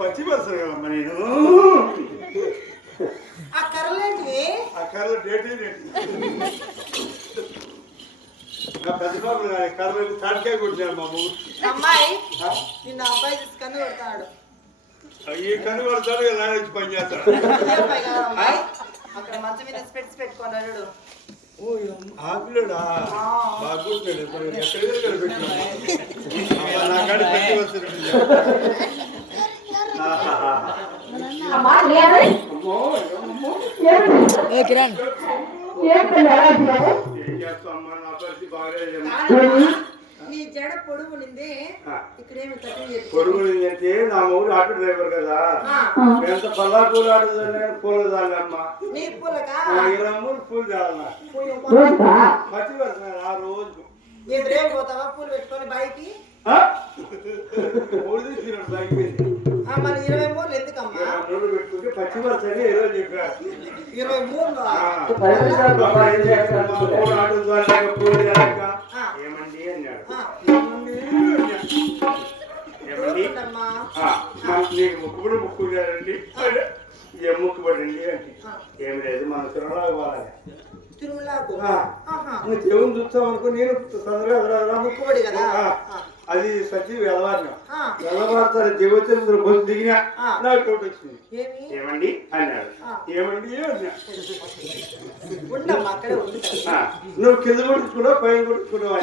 పచ్చి వస్తాను కదమ్మా నేను ఆ కర్రలేంటివి ఆ కర్ర డేట్ నా పెద్ద బాబు కర్ర తాటికాయ కొట్టినాడు మా ఊరు అమ్మాయి నిన్న అబ్బాయి తీసుకొని కొడతాడు ఈ కన్ను కొడతాడు ఇలా వచ్చి పని చేస్తాడు అక్కడ మంచి మీద స్పెట్స్ పెట్టుకున్నాడు ఆపిలోడా బాగా ఎక్కడ పెట్టినా నా కాడి పెట్టి వస్తున్నాడు నీ జడ పొడుగునింది ఇక్కడేమి పొడుగునింది అంటే నా ఊరు ఆటో డ్రైవర్ కదా ఎంత పల్లా పూలు ఆడుతుంది పూలు చాలమ్మా 23 పూలు చాలన్నా పచ్చి వస్తున్నాడు ఆ రోజు రేపు పోతావా పూలు పెట్టుకొని బైకి పూలు తీసుకున్నాడు బైక్ మీద మరి 23 ఎందుకమ్మా పెట్టుకుంటే పచ్చి వస్తాయి ఏదో చెప్పారు 23 ఏమండి అన్నాడు నీకు ముక్కుబడి ముక్కున్నారండి ఏ ముక్కుబడండి అంటే ఏమి లేదు మన తిరుమలకు పోవాలి దేవుని చూస్తాం అనుకో నేను తొందరగా ముక్కుబడి కదా అది సచి వెలవారిన వెలవారుతాడు దేవతలు బస్సు దిగినా నాకు డౌట్ వచ్చింది ఏమండి అన్నాడు ఏమండి నువ్వు కింద కొట్టించుకున్నావు పైన కొట్టించుకున్నావు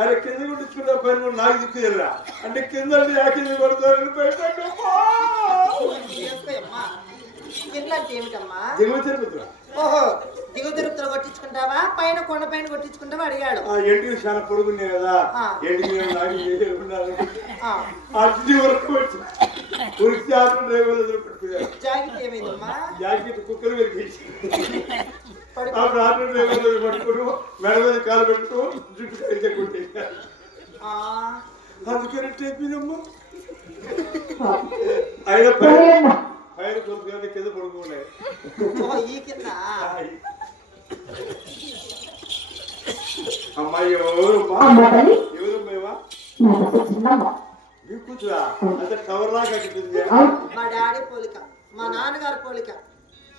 అరే కింద కొట్టించుకున్నావు పైన కూడా నాకు దిక్కు వెళ్ళా అంటే కింద ఆ కింద కొడతాడు దిగువ తిరుగుతున్నా ఓహో దిగువ తిరుగుతున్నా కొట్టించుకుంటావా పైన కొండ పైన కొట్టించుకుంటావా అడిగాడు ఎంటికి చాలా పొడుగున్నాయి కదా ఎంటికి జాకెట్ ఏమైందమ్మా జాకెట్ కుక్కలు వెలిగించి అప్పుడు ఆటో డ్రైవర్లు పట్టుకుని మెడ మీద కాలు పెట్టుకో జుట్టు అయితే కొట్టేసా అందుకని చెప్పిందమ్మా అయినా పైన కొద్దిగా కింద పడుకున్నాయి అమ్మాయి ఎవరమ్మా ఎవరమ్మా మీ కూతురా అంటే కవర్ లాగా కట్టింది మా డాడీ పోలిక మా నాన్నగారు పోలిక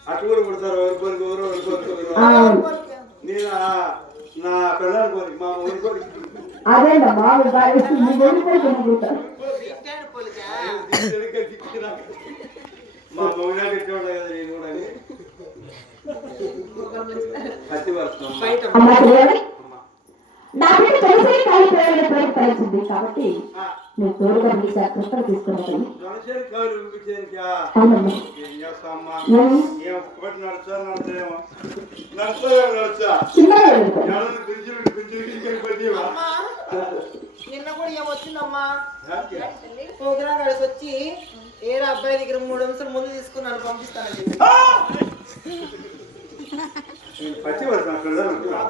అటు కూడా కొడతారు ఎవరి పోలిక ఎవరు నేను నా పిల్లల పోలిక మా ఊరి పోలిక మా మౌనా కట్టేవాడు కదా నేను కూడా పచ్చి వస్తున్నాం కాబట్టి నేను తోడుగా మీ కృష్ణ తీసుకున్నాను నిన్న కూడా ఏమొచ్చిందమ్మా ప్రోగ్రాం కలిసి వచ్చి ఏరా అబ్బాయి దగ్గర 3 నిమిషాలు ముందు తీసుకున్నాను పంపిస్తానని పచ్చి వస్తున్నాను